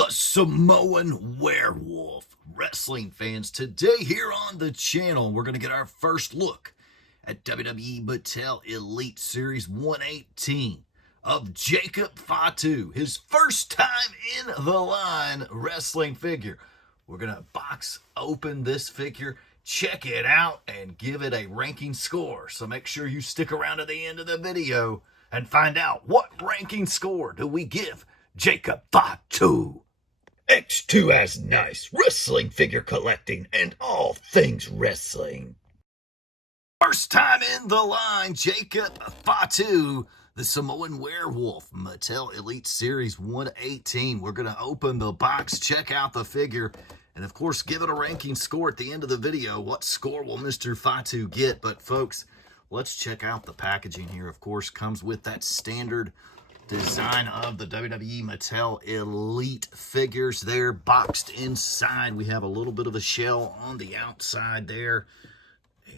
the Samoan Werewolf. Wrestling fans, today here on the channel, we're going to get our first look at WWE Mattel Elite Series 118 of Jacob Fatu, his first time in the line wrestling figure. We're going to box open this figure, check it out, and give it a ranking score. So make sure you stick around to the end of the video and find out what ranking score do we give Jacob Fatu. X2 has nice wrestling figure collecting and all things wrestling. First time in the line, Jacob Fatu, the Samoan Werewolf, Mattel Elite Series 118. We're going to open the box, check out the figure, and of course give it a ranking score at the end of the video. What score will Mr. Fatu get? But folks, let's check out the packaging here. Of course, comes with that standard design of the WWE Mattel Elite figures there, boxed inside. We have a little bit of a shell on the outside there.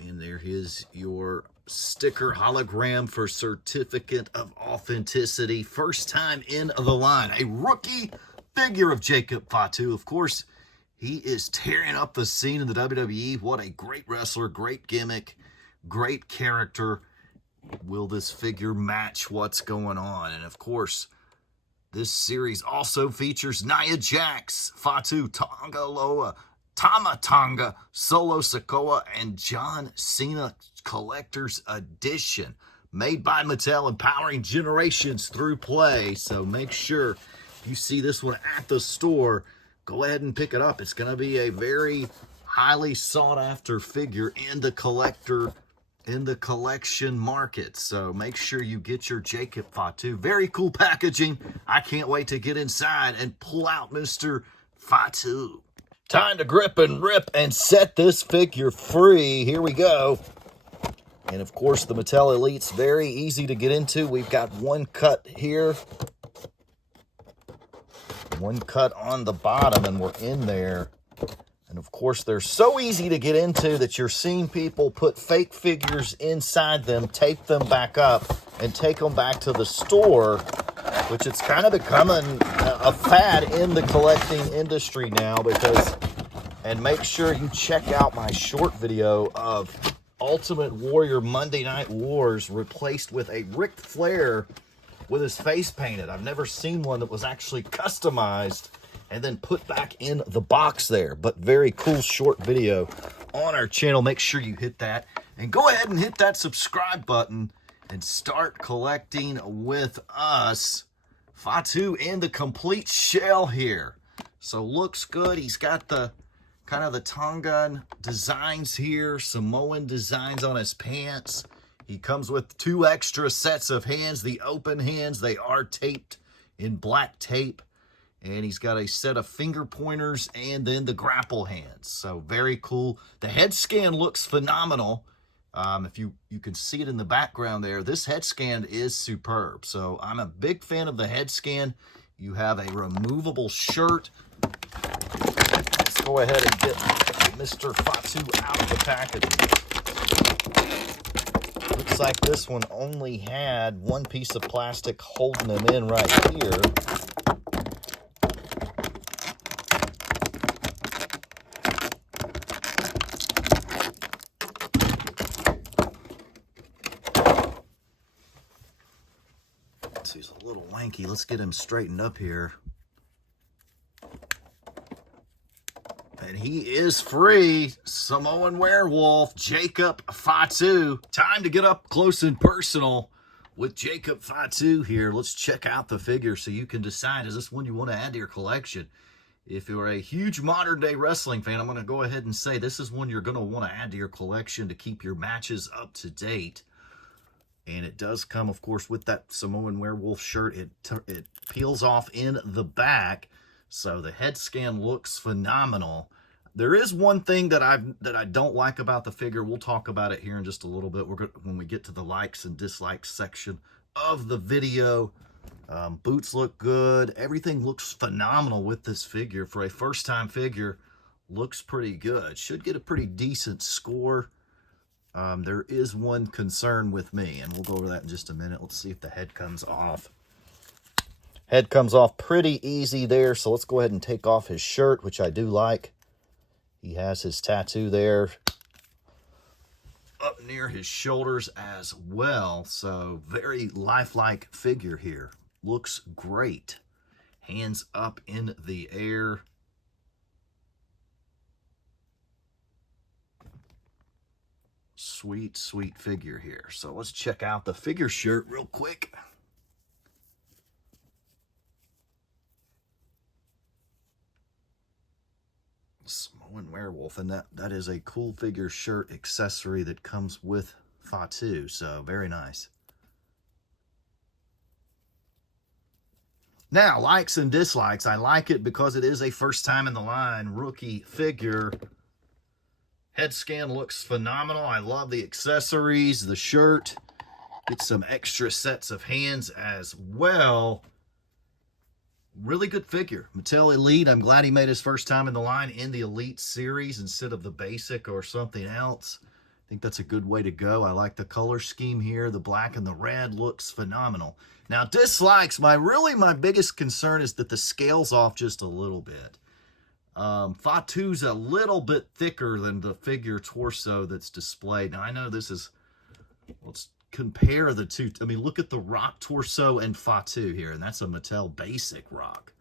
And there is your sticker hologram for certificate of authenticity. First time in the line. A rookie figure of Jacob Fatu. Of course, he is tearing up the scene in the WWE. What a great wrestler, great gimmick, great character. Will this figure match what's going on? And of course, this series also features Nia Jax, Fatu, Tonga Loa, Tama Tonga, Solo Sikoa, and John Cena Collector's Edition. Made by Mattel, empowering generations through play. So make sure you see this one at the store, go ahead and pick it up. It's going to be a very highly sought after figure in the collection market. So make sure you get your Jacob Fatu. Very cool packaging. I can't wait to get inside and pull out Mr. Fatu. Time to grip and rip and set this figure free. Here we go. And of course, the Mattel Elite's very easy to get into. We've got one cut here, one cut on the bottom, and we're in there. And of course, they're so easy to get into that you're seeing people put fake figures inside them, tape them back up, and take them back to the store, which it's kind of becoming a fad in the collecting industry now. And make sure you check out my short video of Ultimate Warrior Monday Night Wars replaced with a Ric Flair with his face painted. I've never seen one that was actually customized and then put back in the box there. But very cool short video on our channel. Make sure you hit that. And go ahead and hit that subscribe button and start collecting with us. Fatu in the complete shell here. So looks good. He's got the kind of the Tongan designs here. Samoan designs on his pants. He comes with 2 extra sets of hands. The open hands, they are taped in black tape. And he's got a set of finger pointers and then the grapple hands. So very cool. The head scan looks phenomenal. If you can see it in the background there, this head scan is superb. So I'm a big fan of the head scan. You have a removable shirt. Let's go ahead and get Mr. Fatu out of the packaging. Looks like this one only had one piece of plastic holding him in right here. He's a little lanky. Let's get him straightened up here. And he is free. Samoan Werewolf, Jacob Fatu. Time to get up close and personal with Jacob Fatu here. Let's check out the figure so you can decide, is this one you want to add to your collection? If you're a huge modern day wrestling fan, I'm going to go ahead and say this is one you're going to want to add to your collection to keep your matches up to date. And it does come, of course, with that Samoan Werewolf shirt. It peels off in the back, so the head scan looks phenomenal. There is one thing that I don't like about the figure. We'll talk about it here in just a little bit. When we get to the likes and dislikes section of the video. Boots look good. Everything looks phenomenal with this figure. For a first-time figure, looks pretty good. Should get a pretty decent score. There is one concern with me, and we'll go over that in just a minute. Let's see if the head comes off. Head comes off pretty easy there, so let's go ahead and take off his shirt, which I do like. He has his tattoo there up near his shoulders as well, so very lifelike figure here. Looks great. Hands up in the air. Sweet, sweet figure here. So let's check out the figure shirt real quick. Samoan Werewolf, and that is a cool figure shirt accessory that comes with Fatu, so very nice. Now, likes and dislikes. I like it because it is a first time in the line rookie figure. Head scan looks phenomenal. I love the accessories, the shirt. Get some extra sets of hands as well. Really good figure. Mattel Elite. I'm glad he made his first time in the line in the Elite series instead of the basic or something else. I think that's a good way to go. I like the color scheme here. The black and the red looks phenomenal. Now, dislikes. My biggest concern is that the scale's off just a little bit. Fatu's a little bit thicker than the figure torso that's displayed. Now, I know this is... Let's compare the two. I mean, look at the rock torso and Fatu here, and that's a Mattel basic rock.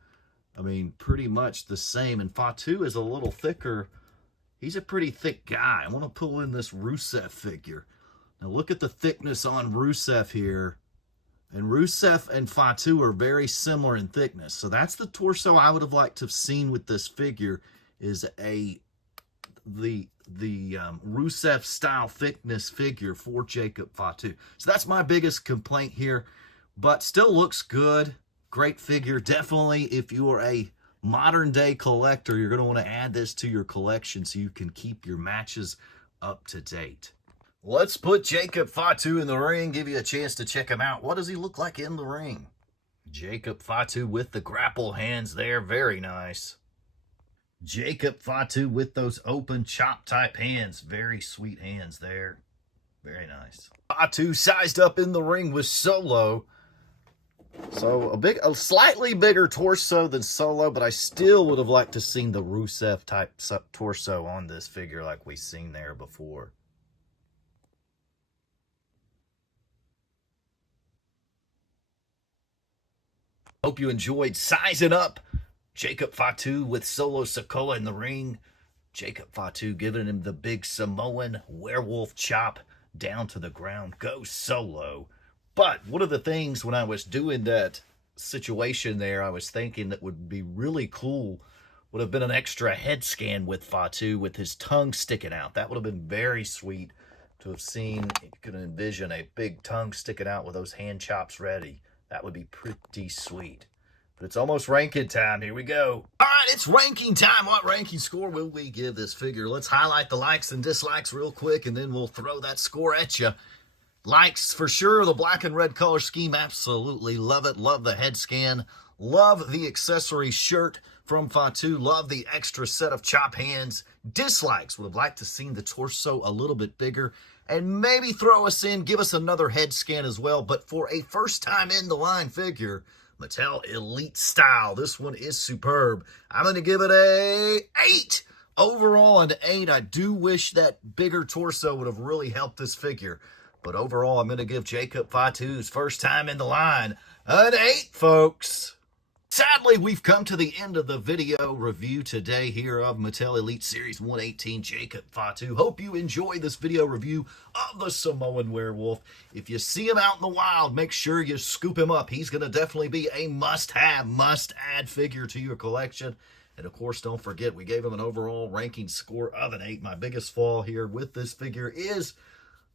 I mean, pretty much the same, and Fatu is a little thicker. He's a pretty thick guy. I want to pull in this Rusev figure. Now, look at the thickness on Rusev here, and Rusev and Fatu are very similar in thickness, so that's the torso I would have liked to have seen with this figure, is the Rusev style thickness figure for Jacob Fatu. So that's my biggest complaint here, but still looks good. Great figure. Definitely, if you are a modern day collector, you're going to want to add this to your collection so you can keep your matches up to date. Let's put Jacob Fatu in the ring, give you a chance to check him out. What does he look like in the ring? Jacob Fatu with the grapple hands there. Very nice. Jacob Fatu with those open chop type hands. Very sweet hands there. Very nice. Fatu sized up in the ring with Solo. So a slightly bigger torso than Solo, but I still would have liked to seen the Rusev type torso on this figure like we've seen there before. Hope you enjoyed sizing up Jacob Fatu with Solo Sikoa in the ring. Jacob Fatu giving him the big Samoan werewolf chop down to the ground. Go Solo. But one of the things when I was doing that situation there, I was thinking that would be really cool would have been an extra head scan with Fatu with his tongue sticking out. That would have been very sweet to have seen. You could envision a big tongue sticking out with those hand chops ready. That would be pretty sweet. But it's almost ranking time. Here we go. All right, it's ranking time. What ranking score will we give this figure? Let's highlight the likes and dislikes real quick, and then we'll throw that score at you. Likes for sure. The black and red color scheme, absolutely love it. Love the head scan. Love the accessory shirt from Fatu. Love the extra set of chop hands. Dislikes, would have liked to see the torso a little bit bigger. And maybe throw us in, give us another head scan as well. But for a first time in the line figure, Mattel Elite style, this one is superb. I'm going to give it a 8. Overall, an 8. I do wish that bigger torso would have really helped this figure. But overall, I'm going to give Jacob Fatu's first time in the line an 8, folks. Sadly, we've come to the end of the video review today here of Mattel Elite Series 118 Jacob Fatu. Hope you enjoyed this video review of the Samoan Werewolf. If you see him out in the wild, make sure you scoop him up. He's going to definitely be a must-have, must-add figure to your collection. And of course, don't forget, we gave him an overall ranking score of an 8. My biggest flaw here with this figure is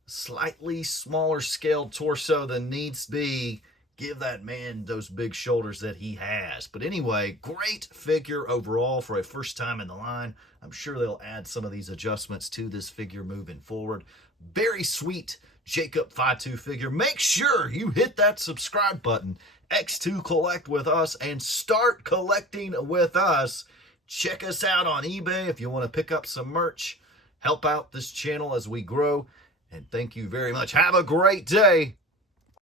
slightly smaller scaled torso than needs to be. Give that man those big shoulders that he has. But anyway, great figure overall for a first time in the line. I'm sure they'll add some of these adjustments to this figure moving forward. Very sweet Jacob Fatu figure. Make sure you hit that subscribe button. X2 Collect with us and start collecting with us. Check us out on eBay if you want to pick up some merch. Help out this channel as we grow. And thank you very much. Have a great day.